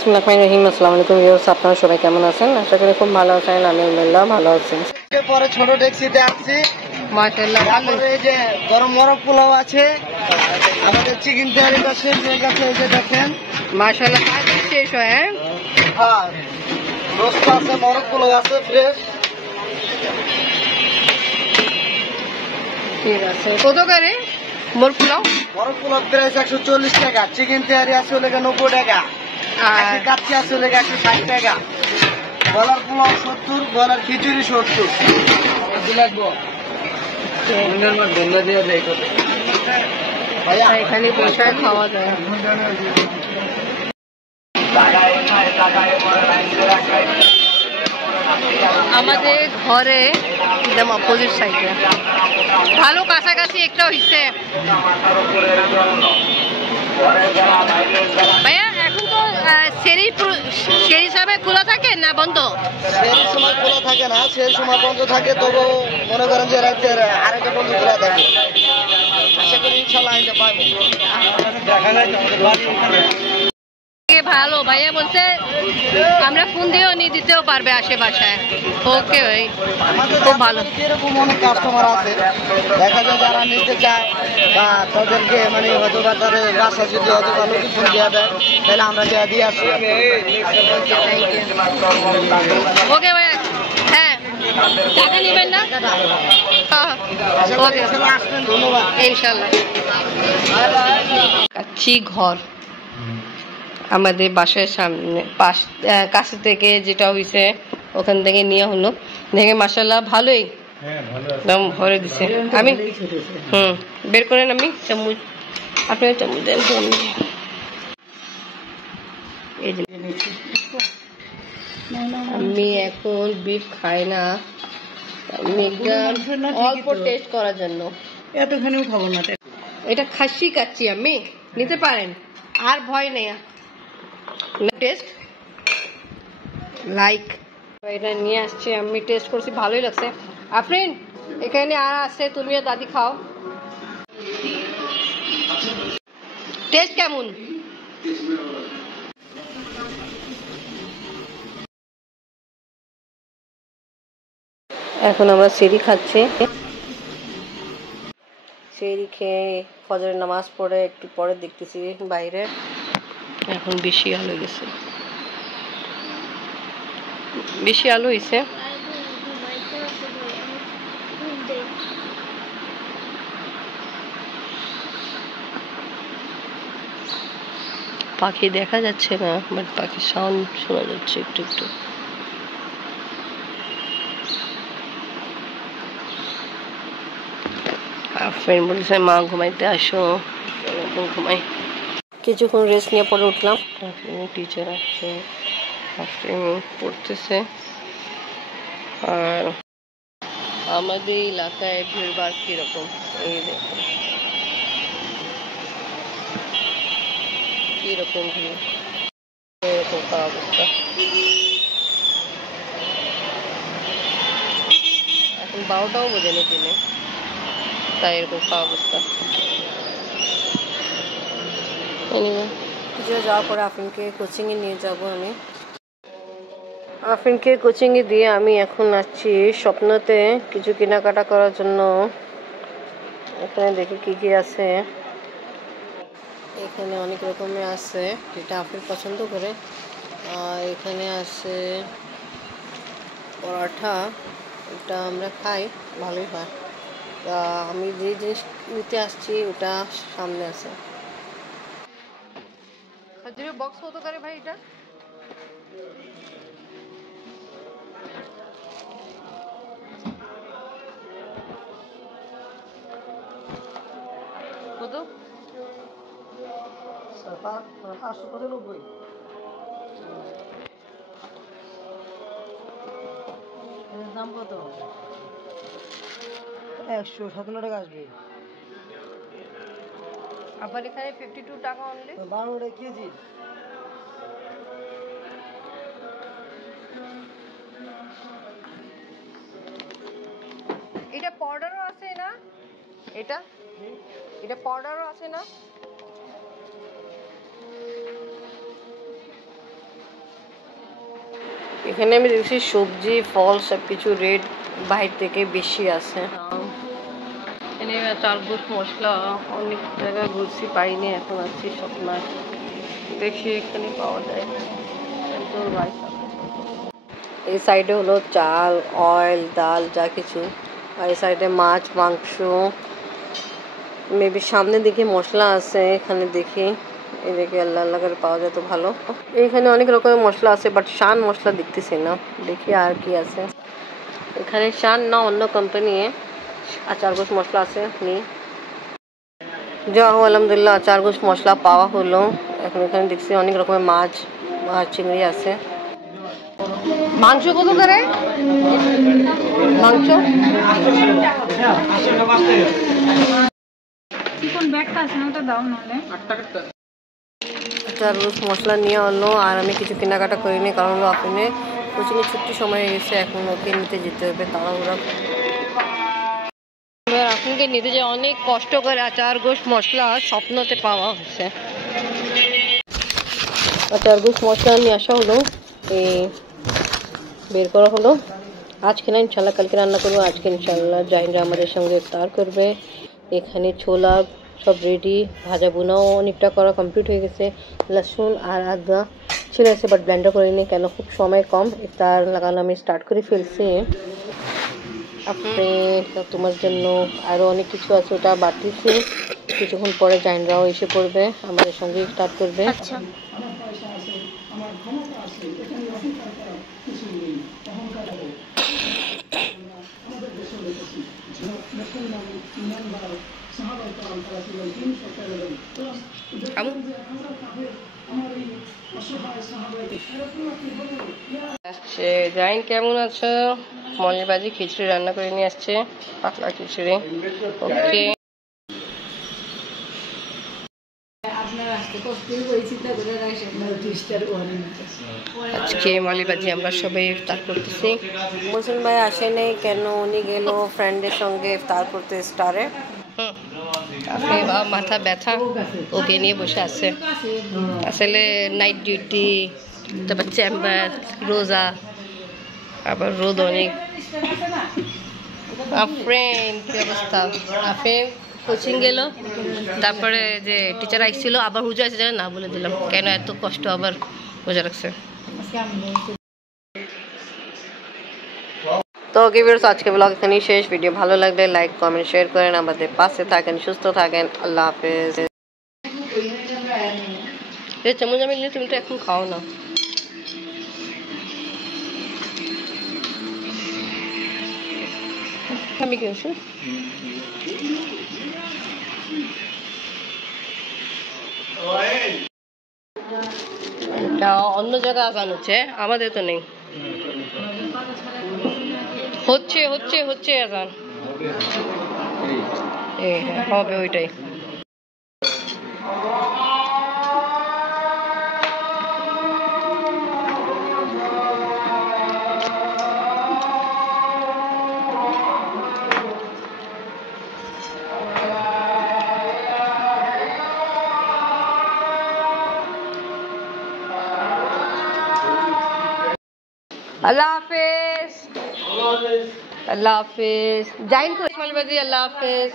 বিসমিল্লাহির রহমানির রহিম। আসসালামু আলাইকুম ভিউয়ার্স, আপনারা সবাই কেমন আছেন? আশা করি খুব ভালো আছেন। আমি আলহামদুলিল্লাহ ভালো আছি। পরে ছোট ট্যাক্সিতে আসছি মাশাআল্লাহ। তারপরে এই যে গরম মোরগ পোলাও আছে, আমাদের চিকেন তেহারিটা শেষ হয়ে গেছে, এই যে দেখেন মাশাআল্লাহ কাজ শেষ হয়। হ্যাঁ, রোস্ট আছে, মোরগ পোলাও আছে ফ্রেশ। ঠিক আছে, কত করে মোরগ পোলাও? মোরগ পোলাও প্রাইস 140 টাকা, চিকেন তেহারি আছে 90 টাকা, আর কাচ্চি আছে 160 টাকা, বলার পোলাও 70, বলার খিচুড়ি 70 লাগবো। এখানে বসে খাওয়া যায়। আমাদের ঘরে একদম অপোজিট সাইডে ভালো কাছাকাছি একটা হইছে ভাইয়া। এখন তো সেই হিসাবে খোলা থাকে না বন্ধ? সেই সময় খোলা থাকে না, সেই সময় বন্ধ থাকে, তবু মনে করেন যে রাতের আরেকটা বন্ধ খোলা থাকে। আশা করি ইনশাল্লাহ আইলে পাবো। দেখা যায় ভালো ভাইয়া বলছে আমরা ফোন দিয়েও নিয়ে দিতেও পারবে আশেপাশে। ওকে ভাই, খুব ভালো। এরকম অনেক কাস্টমার আছে, দেখা যায় যারা নিতে চায় বা তাদেরকে মানে হয়তো বা তাদের বাসা যদি হয়তো বা লোকেশন দেওয়া দেয়, তাহলে আমরা দিয়ে আসি। ওকে ভাইয়া, হ্যাঁ টাকা নেবেন না? ওকে আসবেন, ধন্যবাদ। ইনশাল্লাহ। কাচ্চি ঘর আমাদের বাসার সামনে কাছে থেকে যেটা হয়েছে ওখান থেকে নিয়ে হলো, দেখে মাশাআল্লাহ ভালোই একদম ভরে দিছে। আমি বের করেন, আমি চামচ, আপনার চামচ দেন। আমি এখন বিফ খাই না, আমি একদম অল্প টেস্ট করার জন্য। এতখানিও খাবো না। এটা খাসি কাচ্চি, আমি নিতে পারেন, আর ভয় নেই। টেস্ট লাইক এটা নিয়ে আসছি, আমি টেস্ট করছি, ভালোই লাগছে। আফরিন এখানে আর আছে, তুমি আর দাদি খাও। টেস্ট কেমন? এখন আমরা সেরি খাচ্ছি। সেরি খেয়ে ফজরের নামাজ পড়ে একটু পরে দেখতেছি বাইরে এখন বেশি আলো গেছে, বেশি আলো হয়েছে। পাখি দেখা যাচ্ছে না, বাট পাখির সাউন্ড শোনা যাচ্ছে একটু একটু। ফ্রেন্ড বলছে মা ঘুমাইতে আসো, ঘুমাই। কিছুক্ষণ রেস্ট নিয়ে পরে উঠলাম। টিচার আসছে, পড়তেছে। আর আমাদের এলাকায় ভিড়ভাড় কিরকম এই দেখুন, কিরকম ভিড়, এরকম অবস্থা। এখন 12টাও বোঝেনি দিনে, তাই এরকম অবস্থা। যাওয়ার পরে আফরিনকে কোচিংয়ে নিয়ে যাব। আমি আফরিনকে কোচিংয়ে দিয়ে আমি এখন আসছি স্বপ্নতে কিছু কেনাকাটা করার জন্য। এখানে দেখি কি কি আছে, এখানে অনেক রকমের আছে যেটা আফরিন পছন্দ করে। আর এখানে আছে পরোটা, এটা আমরা খাই, ভালোই হয়। তা আমি যে জিনিস নিতে আসছি ওটা সামনে আছে। বক্স কত করে ভাই এটা? কত? 895। দাম কত? 157 টাকা আসবে। আবার এখানে 52 টাকা অনলি। 12 টাকা কেজি। এটা পাউডারও আছে না? এটা পাউডারও আছে না? এখানে আমি দেখছি সবজি ফল সবকিছু রেট বাইরে থেকে বেশি আছে। এখানে চারগুট মশলা অনেক জায়গায় ঘুরছি পাইনি, এখন আছি স্বপ্নায় দেখি এখানে পাওয়া যায়। এই সাইডে হলো চাল অয়েল ডাল যা কিছু, আর এই সাইডে মাছ মাংস মেবি সামনে দেখি মশলা আছে। এখানে দেখি এদিকে আল্লাহ আল্লাহ করে পাওয়া যায় তো ভালো। এইখানে অনেক রকমের মশলা আছে বাট শান মশলা দেখতেছি না, দেখি আর কি আছে। এখানে শান না অন্য কোম্পানি আচার গোশ মশলা আছে নি যা হোক আলহামদুলিল্লাহ আচার গোশ মশলা পাওয়া হলো। এখন এখানে দেখছি অনেক রকমের মাছ মাছ চিংড়ি আছে। মাংস কত করে? মাংস আচার গোশ মশলা নিয়ে হলো। আর আমি কিছু কেনাকাটা করিনি কারণ আপনি কোচিংয়ে ছুটির সময় হয়ে গেছে, এখন ওকে নিতে যেতে হবে তাড়াহুড়া। আপনাকে নিতে যে অনেক কষ্ট করে আচার গোশ মশলা স্বপ্নতে পাওয়া হচ্ছে। আচার গোশ মশলা নিয়ে আসা হলো, এই বের করা হলো। আজকে না ইনশাল্লাহ কালকে রান্না করবো, আজকে ইনশাল্লাহ জাহিনরা আমাদের সঙ্গে ইফতার করবে। এখানে ছোলা সব রেডি, ভাজা বোনাও অনেকটা করা কমপ্লিট হয়ে গেছে। লসুন আর আদা ছিল আছে বাট ব্লেন্ডার করিনি কেন খুব সময় কম। ইফতার লাগানো আমি স্টার্ট করে ফেলছি। আপনি তোমার জন্য আরও অনেক কিছু আছে ওটা বাটিছি, কিছুক্ষণ পরে জাহিনরাও এসে পড়বে আমাদের সঙ্গে স্টার্ট করবে। আচ্ছা জাহিন কেমন আছো? মলের বাজি খিচুড়ি রান্না করে নিয়ে আসছে, পাতলা খিচুড়ি। ওকে আজকে মলের বাজি আমরা সবাই ইফতার করতেছি। মোহসিন ভাই আসে নেই কেন? উনি গেল ফ্রেন্ডের সঙ্গে ইফতার করতে স্টারে। আপনি মাথা ব্যথা ওকে নিয়ে বসে আছে, আসলে নাইট ডিউটি, তারপর চেম্বার রোজা, আবার রোদ অনেক। আফরিন কি অবস্থা? আফরিন কোচিং গেল, তারপরে যে টিচার আসছিল আবার হুজুর আসছে না বলে দিলাম, কেন এত কষ্ট আবার রোজা রাখছে। তো ওকে ভিউয়ার্স আজকে ব্লগ এখানেই শেষ। ভিডিও ভালো লাগলে লাইক কমেন্ট শেয়ার করেন, আমাদের পাশে থাকেন, সুস্থ থাকেন। আল্লাহ হাফেজ। চামচ আমি তুমি তো এখন খাও না। আমি কিনছি অন্য জায়গায় আগান হচ্ছে, আমাদের তো নেই। হচ্ছে হচ্ছে হচ্ছে আগান হবে ওইটাই। আল্লাহ হাফেজ। আল্লাহ হাফেজ। জাহিন আল্লাহ হাফেজ।